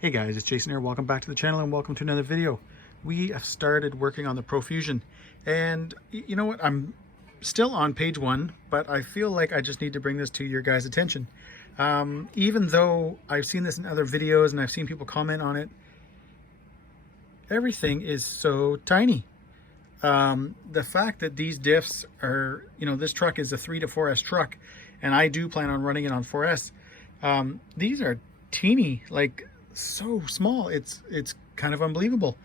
Hey guys, it's Jason here. Welcome back to the channel and welcome to another video. We have started working on the Profusion, and you know what? I'm still on page 1, but I feel like I just need to bring this to your guys' attention. Even though I've seen this in other videos and I've seen people comment on it, everything is so tiny. The fact that these diffs are, this truck is a 3 to 4S truck, and I do plan on running it on 4S. These are teeny, like so small. It's kind of unbelievable.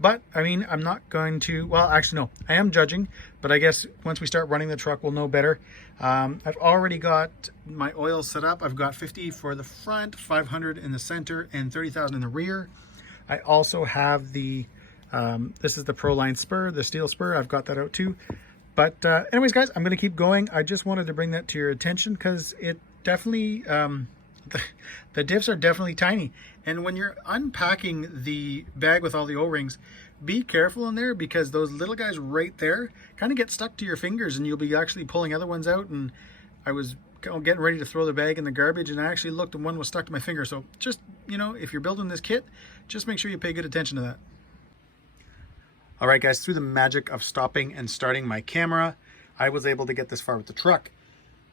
But I mean, I'm not going to, well, actually no, I am judging, but I guess once we start running the truck, we'll know better. I've already got my oil set up. I've got 50 for the front, 500 in the center, and 30,000 in the rear. I also have the, this is the Proline spur, the steel spur. I've got that out too. But anyways, guys, I'm going to keep going. I just wanted to bring that to your attention because it definitely, the diffs are definitely tiny. And when you're unpacking the bag with all the O-rings, be careful in there because those little guys right there kind of get stuck to your fingers and you'll be actually pulling other ones out. And I was getting ready to throw the bag in the garbage and I actually looked and one was stuck to my finger. So just, if you're building this kit, just make sure you pay good attention to that. All right, guys, through the magic of stopping and starting my camera, I was able to get this far with the truck.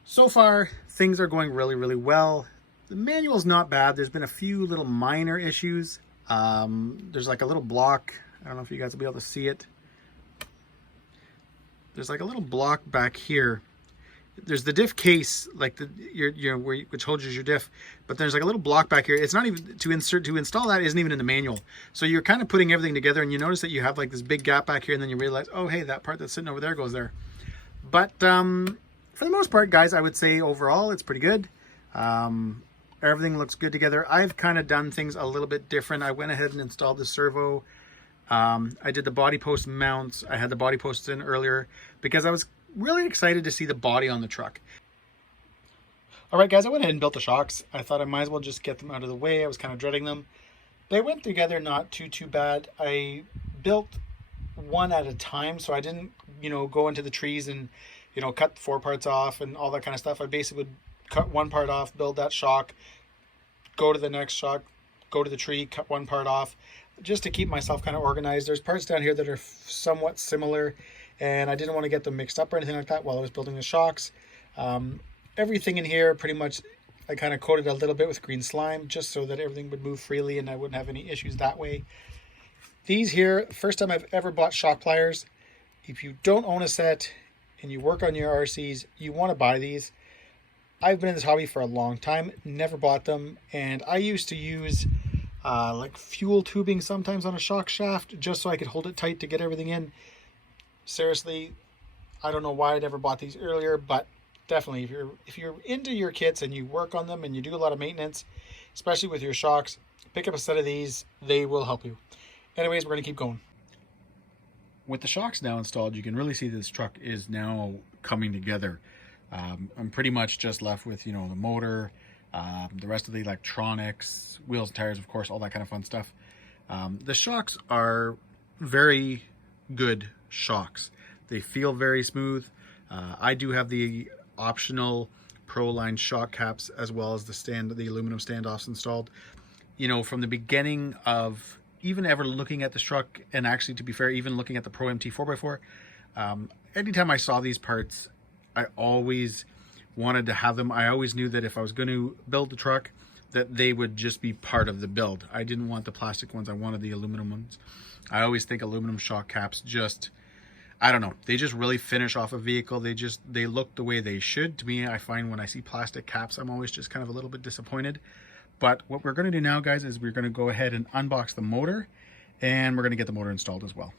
So far, things are going really, really well. The manual's not bad. There's been a few little minor issues. There's like a little block. I don't know if you guys will be able to see it. There's like a little block back here. There's the diff case, like which holds your diff, but there's like a little block back here. It's not even to install that isn't even in the manual. So you're kind of putting everything together, and you notice that you have like this big gap back here, and then you realize, oh hey, that part that's sitting over there goes there. But for the most part, guys, I would say overall it's pretty good. Everything looks good together. I've kind of done things a little bit different. I went ahead and installed the servo. I did the body post mounts. I had the body posts in earlier because I was really excited to see the body on the truck. All right, guys, I went ahead and built the shocks. I thought I might as well just get them out of the way. I was kind of dreading them. They went together not too bad. I built one at a time, so I didn't, go into the trees and, cut 4 parts off and all that kind of stuff. I basically would cut one part off, build that shock, go to the next shock, go to the tree, cut one part off, just to keep myself kind of organized. There's parts down here that are somewhat similar, and I didn't want to get them mixed up or anything like that while I was building the shocks. Everything in here, pretty much, I kind of coated a little bit with green slime, just so that everything would move freely and I wouldn't have any issues that way. These here, first time I've ever bought shock pliers. If you don't own a set and you work on your RCs, you want to buy these. I've been in this hobby for a long time, never bought them, and I used to use like fuel tubing sometimes on a shock shaft just so I could hold it tight to get everything in. Seriously, I don't know why I never bought these earlier, but definitely if you're into your kits and you work on them and you do a lot of maintenance, especially with your shocks, pick up a set of these. They will help you. Anyways, we're going to keep going. With the shocks now installed, you can really see this truck is now coming together. I'm pretty much just left with, the motor, the rest of the electronics, wheels, tires, of course, all that kind of fun stuff. The shocks are very good shocks. They feel very smooth. I do have the optional Proline shock caps as well as the aluminum standoffs installed. From the beginning of even ever looking at this truck, and actually, to be fair, even looking at the Pro MT 4x4, anytime I saw these parts, I always wanted to have them. I always knew that if I was going to build the truck, that they would just be part of the build. I didn't want the plastic ones. I wanted the aluminum ones. I always think aluminum shock caps just, I don't know, they just really finish off a vehicle. They look the way they should. To me, I find when I see plastic caps, I'm always just kind of a little bit disappointed. But what we're going to do now, guys, is we're going to go ahead and unbox the motor, and we're going to get the motor installed as well.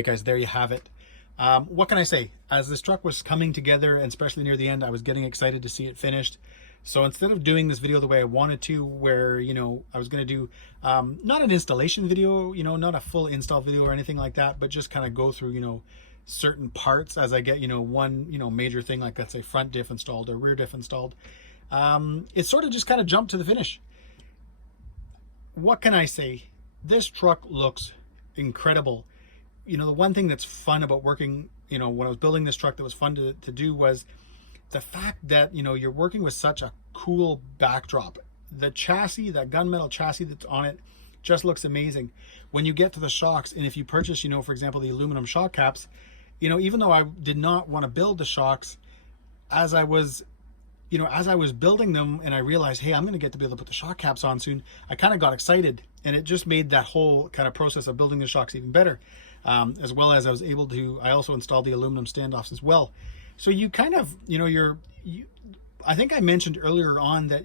right, guys, there you have it. What can I say? As this truck was coming together, and especially near the end, I was getting excited to see it finished. So instead of doing this video the way I wanted to, where, you know, I was going to do not an installation video, you know, not a full install video or anything like that, but just kind of go through, you know, certain parts as I get, you know, one, you know, major thing, like let's say front diff installed or rear diff installed. It sort of just kind of jumped to the finish. What can I say? This truck looks incredible. You know, the one thing that's fun about working, you know, when I was building this truck that was fun to do was the fact that, you know, you're working with such a cool backdrop. The chassis, that gunmetal chassis that's on it, just looks amazing. When you get to the shocks, and if you purchase, you know, for example, the aluminum shock caps, you know, even though I did not want to build the shocks, as I was, you know, as I was building them and I realized, hey, I'm going to get to be able to put the shock caps on soon, I kind of got excited, and it just made that whole kind of process of building the shocks even better. As well as I was able to, I also installed the aluminum standoffs as well. So you kind of, you know, I think I mentioned earlier on that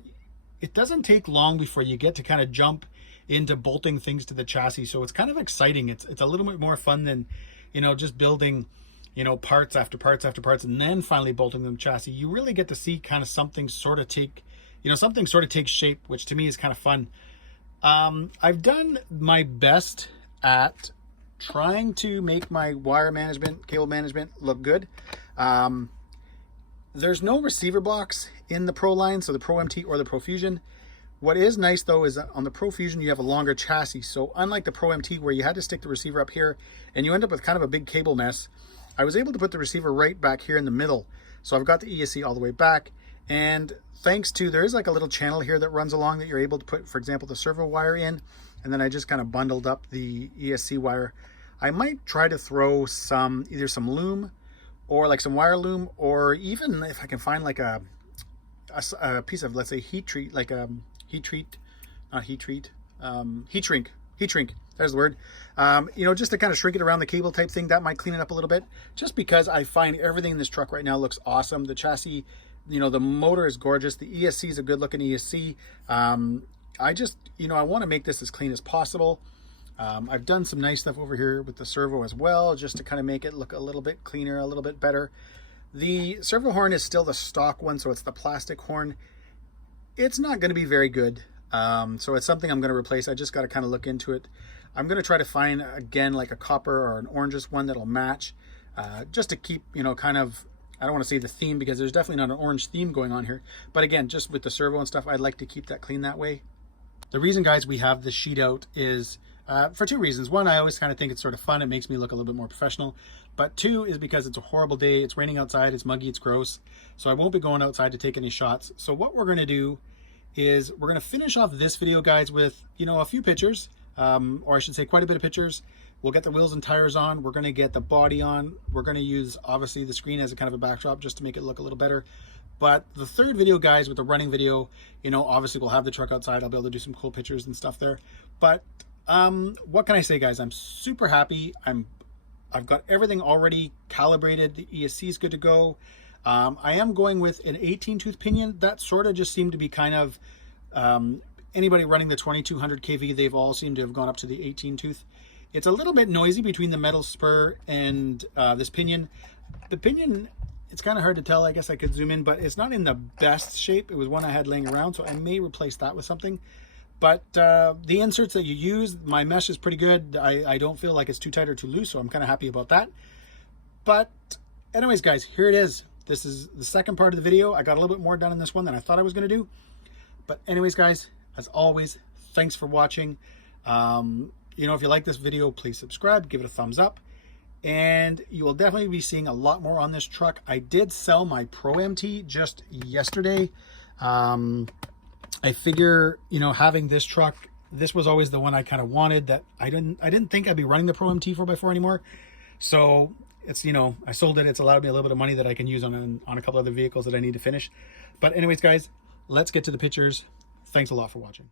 it doesn't take long before you get to kind of jump into bolting things to the chassis. So it's kind of exciting. It's a little bit more fun than, you know, just building, you know, parts after parts after parts and then finally bolting them to chassis. You really get to see kind of something sort of take, you know, something sort of takes shape, which to me is kind of fun. I've done my best at trying to make my wire management, cable management look good. There's no receiver box in the Pro line, so the Pro MT or the Pro Fusion. What is nice though is that on the Pro Fusion you have a longer chassis, so unlike the Pro MT where you had to stick the receiver up here and you end up with kind of a big cable mess, I was able to put the receiver right back here in the middle. So I've got the ESC all the way back, and thanks to, there is like a little channel here that runs along that you're able to put, for example, the servo wire in, and then I just kind of bundled up the ESC wire. I might try to throw some, either some loom or like some wire loom, or even if I can find like a piece of, let's say, heat shrink, there's the word, you know, just to kind of shrink it around the cable type thing. That might clean it up a little bit, just because I find everything in this truck right now looks awesome. The chassis, you know, the motor is gorgeous. The ESC is a good looking ESC. I just, you know, I want to make this as clean as possible. I've done some nice stuff over here with the servo as well, just to kind of make it look a little bit cleaner, a little bit better. The servo horn is still the stock one, so it's the plastic horn. It's not going to be very good, so it's something I'm going to replace. I just got to kind of look into it. I'm going to try to find, again, like a copper or an oranges one that'll match, just to keep, you know, kind of, I don't want to say the theme, because there's definitely not an orange theme going on here, but again, just with the servo and stuff, I'd like to keep that clean that way. The reason, guys, we have this sheet out is for two reasons. One, I always kind of think it's sort of fun. It makes me look a little bit more professional. But two is because it's a horrible day. It's raining outside. It's muggy. It's gross. So I won't be going outside to take any shots. So what we're going to do is we're going to finish off this video, guys, with, you know, a few pictures, or I should say quite a bit of pictures. We'll get the wheels and tires on. We're going to get the body on. We're going to use, obviously, the screen as a kind of a backdrop just to make it look a little better. But the third video, guys, with the running video, you know, obviously we'll have the truck outside. I'll be able to do some cool pictures and stuff there. But what can I say, guys? I'm super happy. I've got everything already calibrated. The ESC is good to go. I am going with an 18 tooth pinion. That sort of just seemed to be kind of, anybody running the 2200 kV, they've all seemed to have gone up to the 18 tooth. It's a little bit noisy between the metal spur and this pinion. The pinion, it's kind of hard to tell. I guess I could zoom in, but it's not in the best shape. It was one I had laying around, so I may replace that with something. But the inserts that you use, my mesh is pretty good. I don't feel like it's too tight or too loose, so I'm kind of happy about that. But anyways, guys, here it is. This is the second part of the video. I got a little bit more done in this one than I thought I was going to do. But anyways, guys, as always, thanks for watching. You know, if you like this video, please subscribe, give it a thumbs up. And you will definitely be seeing a lot more on this truck. I did sell my Pro MT just yesterday. I figure, you know, having this truck, this was always the one I kind of wanted, that I didn't think I'd be running the Pro MT 4x4 anymore. So it's, you know, I sold it. It's allowed me a little bit of money that I can use on a couple other vehicles that I need to finish. But anyways, guys, let's get to the pictures. Thanks a lot for watching.